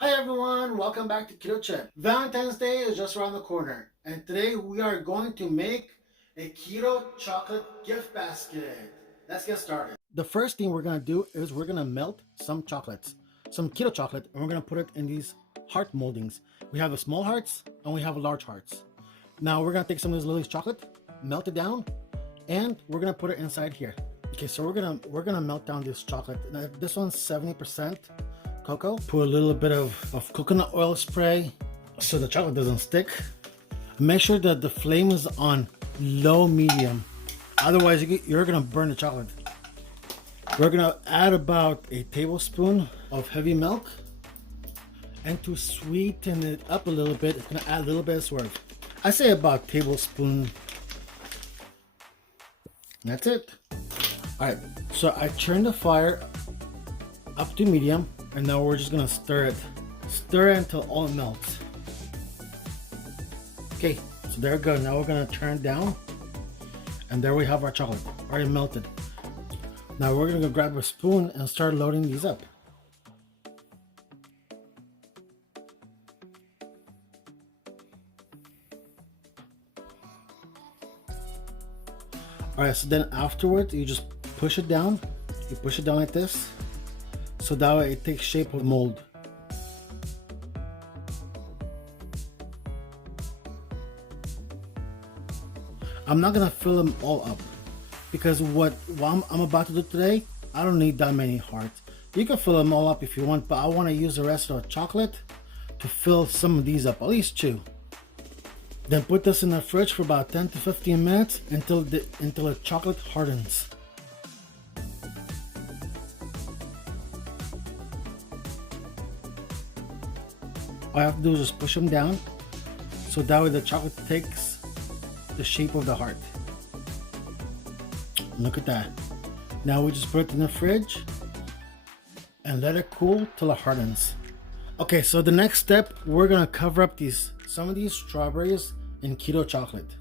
Hi everyone, welcome back to Keto Chip. Valentine's Day is just around the corner, and today we are going to make a keto chocolate gift basket. Let's get started. The first thing we're gonna do is we're gonna melt some chocolates, some keto chocolate, and we're gonna put it in these heart moldings. We have the small hearts and we have large hearts. Now we're gonna take some of this Lily's chocolate, melt it down, and we're gonna put it inside here. Okay, so we're gonna melt down this chocolate. Now, this one's 70% cocoa. Put a little bit of coconut oil spray so the chocolate doesn't stick. Make sure that the flame is on low medium, otherwise you're gonna burn the chocolate. We're gonna add about a tablespoon of heavy milk, and to sweeten it up a little bit, it's gonna add a little bit of swerve. I say about a tablespoon. That's it. All right, so I turned the fire up to medium, and now we're just gonna stir it until all it melts. Okay, so there we go. Now we're gonna turn it down, and there we have our chocolate already melted. Now we're gonna go grab a spoon and start loading these up. All right, so then afterwards you just push it down. You push it down like this, so that way it takes shape of mold. I'm not gonna fill them all up because what I'm about to do today, I don't need that many hearts. You can fill them all up if you want, but I want to use the rest of the chocolate to fill some of these up, at least 2. Then put this in the fridge for about 10 to 15 minutes until the chocolate hardens. All I have to do is just push them down, so that way the chocolate takes the shape of the heart. Look at that. Now we just put it in the fridge and let it cool till it hardens. Okay, so the next step, we're gonna cover up some of these strawberries in keto chocolate.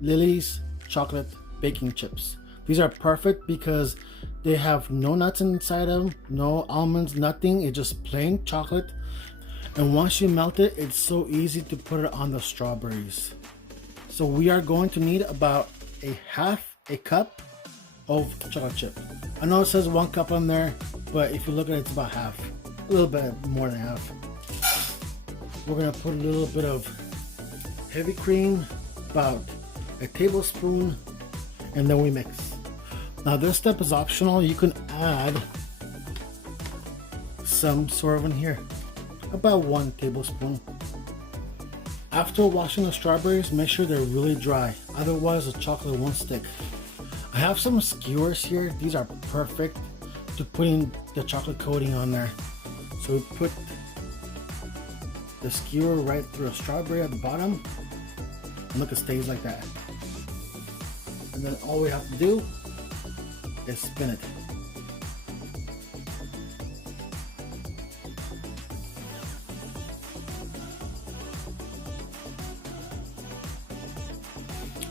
Lily's chocolate baking chips. These are perfect because they have no nuts inside of them, no almonds, nothing. It's just plain chocolate. And once you melt it, it's so easy to put it on the strawberries. So we are going to need about half a cup of chocolate chip. I know it says 1 cup on there, but if you look at it, it's about half. A little bit more than half. We're gonna put a little bit of heavy cream, about a tablespoon, and then we mix. Now this step is optional. You can add some sort of in here, about 1 tablespoon. After washing the strawberries, make sure they're really dry, otherwise the chocolate won't stick. I have some skewers here. These are perfect to putting the chocolate coating on there. So we put the skewer right through a strawberry at the bottom, and look, it stays like that. And then all we have to do is spin it.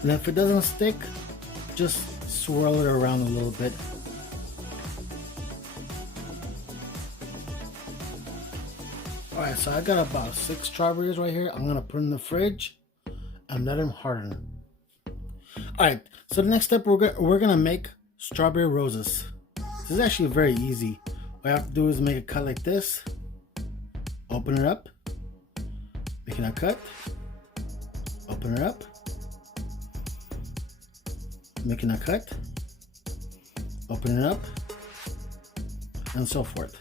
And if it doesn't stick, just swirl it around a little bit. Alright, so I got about 6 strawberries right here. I'm gonna put in the fridge and let them harden. Alright, so the next step, we're gonna make strawberry roses. This is actually very easy. What I have to do is make a cut like this, open it up, making a cut, open it up, making a cut, open it up, and so forth.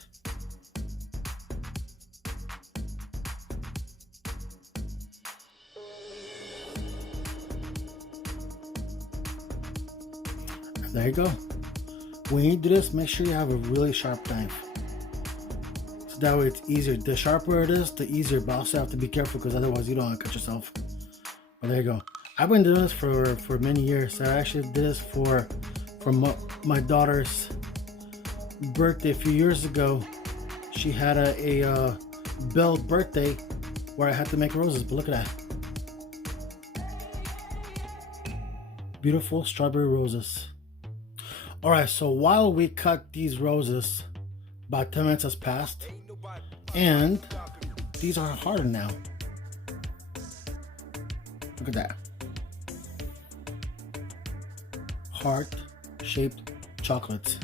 And there you go. When you do this, make sure you have a really sharp knife, so that way it's easier. The sharper it is, the easier, but also have to be careful because otherwise you don't want to cut yourself. But there you go. I've been doing this for many years. I actually did this for my daughter's birthday a few years ago. She had a Belle birthday where I had to make roses, but look at that. Beautiful strawberry roses. Alright, so while we cut these roses, about 10 minutes has passed, And these are harder now. Look at that. Heart-shaped chocolates.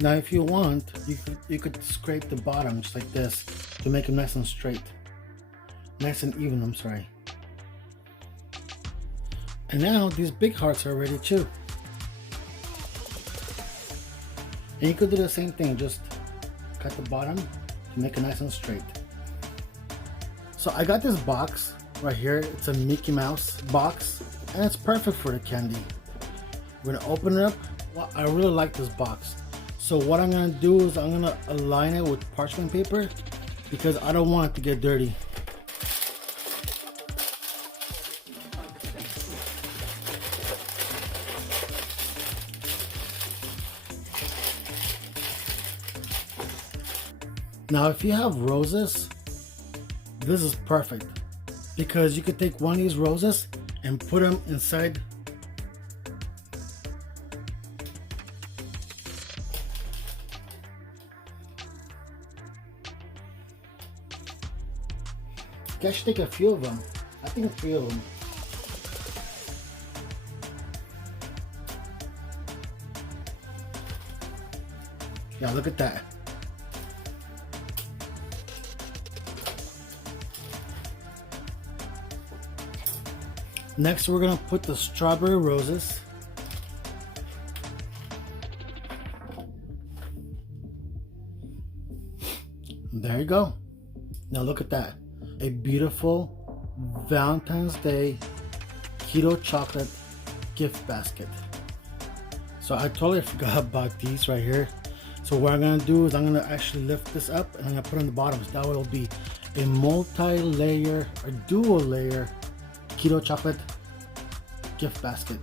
Now if you want, you could scrape the bottom just like this to make them nice and straight. Nice and even, I'm sorry. And now these big hearts are ready too. And you could do the same thing, just cut the bottom to make it nice and straight. So I got this box right here. It's a Mickey Mouse box and it's perfect for the candy. We're gonna open it up. Well, I really like this box. So what I'm gonna do is I'm gonna align it with parchment paper because I don't want it to get dirty. Now if you have roses, this is perfect because you could take one of these roses and put them inside . I should take a few of them. I think 3 of them. Yeah, look at that. Next, we're gonna put the strawberry roses. There you go. Now look at that. A beautiful Valentine's Day keto chocolate gift basket. So I totally forgot about these right here. So what I'm gonna do is I'm gonna actually lift this up and I'm gonna put it on the bottom. So that way it'll be a multi-layer or dual layer keto chocolate gift basket.